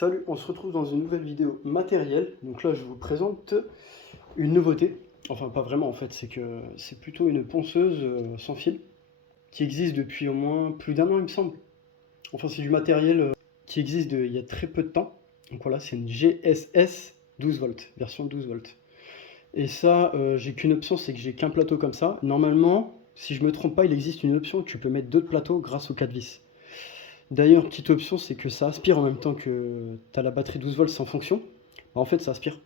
Salut, on se retrouve dans une nouvelle vidéo matérielle. Donc là, je vous présente une nouveauté. Enfin, pas vraiment en fait, c'est que c'est plutôt une ponceuse sans fil qui existe depuis au moins plus d'un an, il me semble. Enfin, c'est du matériel qui existe il y a très peu de temps. Donc voilà, c'est une GSS 12 volts, version 12 volts. Et ça, j'ai qu'une option, c'est que j'ai qu'un plateau comme ça. Normalement, si je me trompe pas, il existe une option où tu peux mettre d'autres plateaux grâce aux 4 vis. D'ailleurs, petite option, c'est que ça aspire en même temps que tu as la batterie 12 volts sans fonction. Bah, en fait, ça aspire.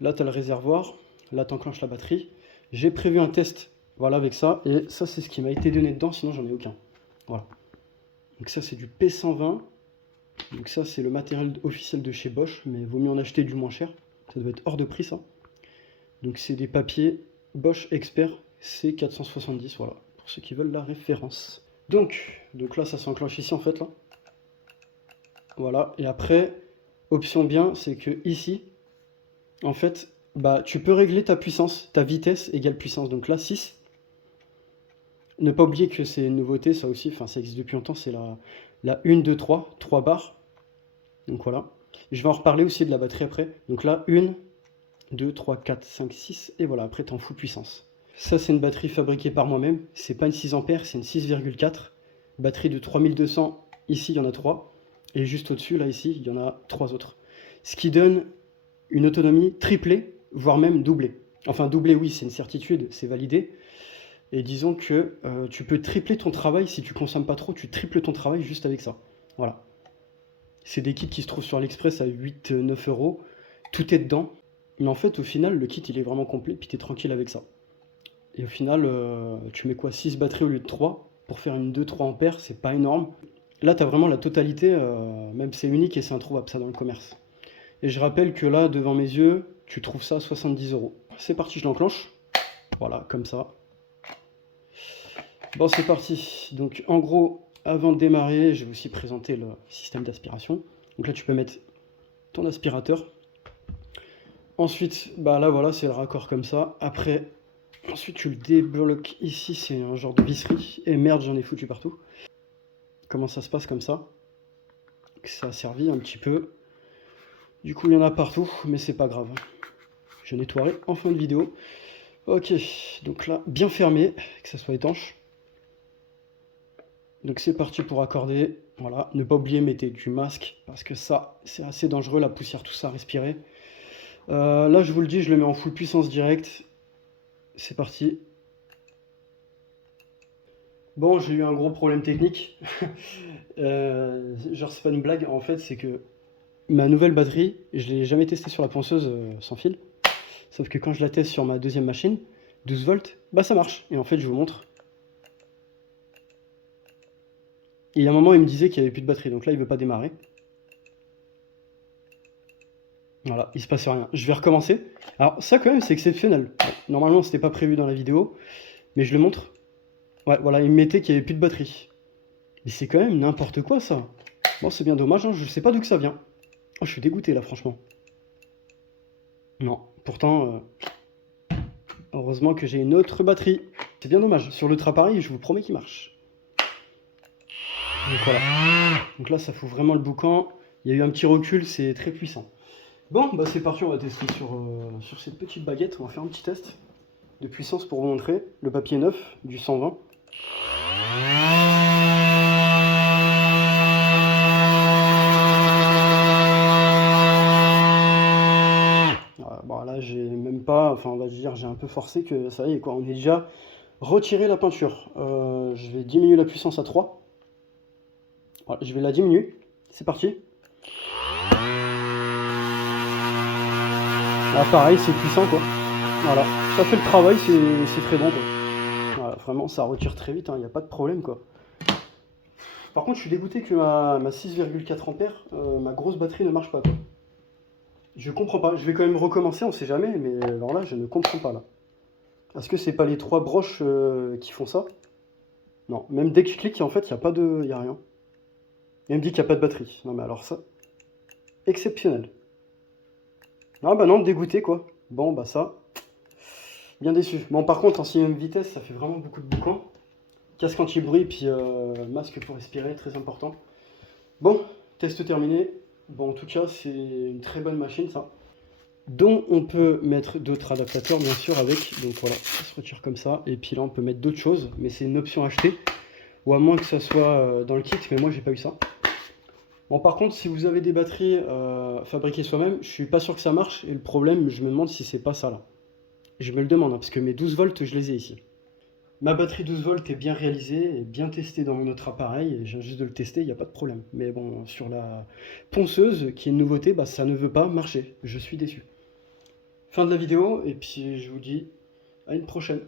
Là, tu as le réservoir. Là, tu enclenches la batterie. J'ai prévu un test voilà, avec ça. Et ça, c'est ce qui m'a été donné dedans, sinon j'en ai aucun. Voilà. Donc ça, c'est du P120. Donc ça, c'est le matériel officiel de chez Bosch. Mais vaut mieux en acheter du moins cher. Ça doit être hors de prix, ça. Donc c'est des papiers Bosch Expert C470. Voilà, pour ceux qui veulent la référence. Donc là, ça s'enclenche ici en fait, là. Voilà, et après, option bien, c'est que ici, en fait, bah, tu peux régler ta puissance, ta vitesse égale puissance. Donc là, 6. Ne pas oublier que c'est une nouveauté, ça aussi, enfin ça existe depuis longtemps, c'est la 1, 2, 3 barres. Donc voilà. Je vais en reparler aussi de la batterie après. Donc là, 1, 2, 3, 4, 5, 6, et voilà, après t'es en full puissance. Ça, c'est une batterie fabriquée par moi-même. C'est pas une 6 ampères, c'est une 6,4. Batterie de 3200, ici il y en a 3. Et juste au-dessus, là, ici, il y en a 3 autres. Ce qui donne une autonomie triplée, voire même doublée. Enfin, doublée, oui, c'est une certitude, c'est validé. Et disons que tu peux tripler ton travail, si tu consommes pas trop, tu triples ton travail juste avec ça. Voilà. C'est des kits qui se trouvent sur AliExpress à 8-9 euros. Tout est dedans. Mais en fait, au final, le kit, il est vraiment complet, puis tu es tranquille avec ça. Et au final, tu mets quoi, 6 batteries au lieu de 3 pour faire une 2-3 ampères, c'est pas énorme. Là, tu as vraiment la totalité, même c'est unique et c'est introuvable ça dans le commerce. Et je rappelle que là, devant mes yeux, tu trouves ça à 70 euros. C'est parti, je l'enclenche. Voilà, comme ça. Bon, c'est parti. Donc, en gros, avant de démarrer, je vais aussi présenter le système d'aspiration. Donc là, tu peux mettre ton aspirateur. Ensuite, bah là, voilà, c'est le raccord comme ça. Après, ensuite, tu le débloques ici, c'est un genre de visserie. Et merde, j'en ai foutu partout. Comment ça se passe comme ça? Ça a servi un petit peu. Du coup, il y en a partout, mais c'est pas grave. Je nettoierai en fin de vidéo. Ok, donc là, bien fermé, que ça soit étanche. Donc c'est parti pour accorder. Voilà, ne pas oublier, mettez du masque, parce que ça, c'est assez dangereux, la poussière, tout ça, à respirer. Là, je vous le dis, je le mets en full puissance directe. C'est parti. Bon, j'ai eu un gros problème technique. Genre, c'est pas une blague. En fait, c'est que ma nouvelle batterie, je l'ai jamais testée sur la ponceuse sans fil. Sauf que quand je la teste sur ma deuxième machine, 12 volts, bah ça marche. Et en fait, je vous montre. Et il y a un moment, il me disait qu'il n'y avait plus de batterie. Donc là, il veut pas démarrer. Voilà, il se passe rien. Je vais recommencer. Alors, ça, quand même, c'est exceptionnel. Normalement, c'était pas prévu dans la vidéo. Mais je le montre. Ouais, voilà, il me mettait qu'il n'y avait plus de batterie. Mais c'est quand même n'importe quoi, ça. Bon, c'est bien dommage, hein, je sais pas d'où que ça vient. Oh, je suis dégoûté, là, franchement. Non, pourtant, heureusement que j'ai une autre batterie. C'est bien dommage. Sur l'autre appareil, je vous promets qu'il marche. Donc voilà. Donc là, ça fout vraiment le boucan. Il y a eu un petit recul, c'est très puissant. Bon, bah c'est parti, on va tester sur cette petite baguette. On va faire un petit test de puissance pour vous montrer. Le papier neuf, du 120. Bon, là, j'ai même pas, enfin, on va dire, j'ai un peu forcé que ça y est, quoi. On est déjà retiré la peinture. Je vais diminuer la puissance à 3. Voilà, je vais la diminuer. C'est parti. Là, pareil, c'est puissant, quoi. Voilà, ça fait le travail, c'est très bon, quoi. Voilà, vraiment, ça retire très vite, il n'y a pas de problème, quoi. Par contre, je suis dégoûté que ma 6,4 ampères, ma grosse batterie ne marche pas, quoi. Je comprends pas. Je vais quand même recommencer, on sait jamais, mais alors là, je ne comprends pas, là. Est-ce que c'est pas les 3 broches qui font ça? Non, même dès que je clique, en fait, il n'y a pas de... y a rien. Il me dit qu'il n'y a pas de batterie. Non, mais alors ça... Exceptionnel. Ah bah non, dégoûté, quoi. Bon, bah ça... Bien déçu. Bon, par contre, en 6ème vitesse, ça fait vraiment beaucoup de boucan. Casque anti-bruit, puis masque pour respirer, très important. Bon, test terminé. Bon, en tout cas, c'est une très bonne machine, ça. Dont on peut mettre d'autres adaptateurs, bien sûr, avec. Donc voilà, ça se retire comme ça. Et puis là, on peut mettre d'autres choses, mais c'est une option achetée. Ou à moins que ça soit dans le kit, mais moi, j'ai pas eu ça. Bon, par contre, si vous avez des batteries fabriquées soi-même, je suis pas sûr que ça marche. Et le problème, je me demande si c'est pas ça, là. Je me le demande, hein, parce que mes 12 volts, je les ai ici. Ma batterie 12 volts est bien réalisée et bien testée dans mon autre appareil, et je viens juste de le tester, il n'y a pas de problème. Mais bon, sur la ponceuse, qui est une nouveauté, bah, ça ne veut pas marcher. Je suis déçu. Fin de la vidéo, et puis je vous dis à une prochaine.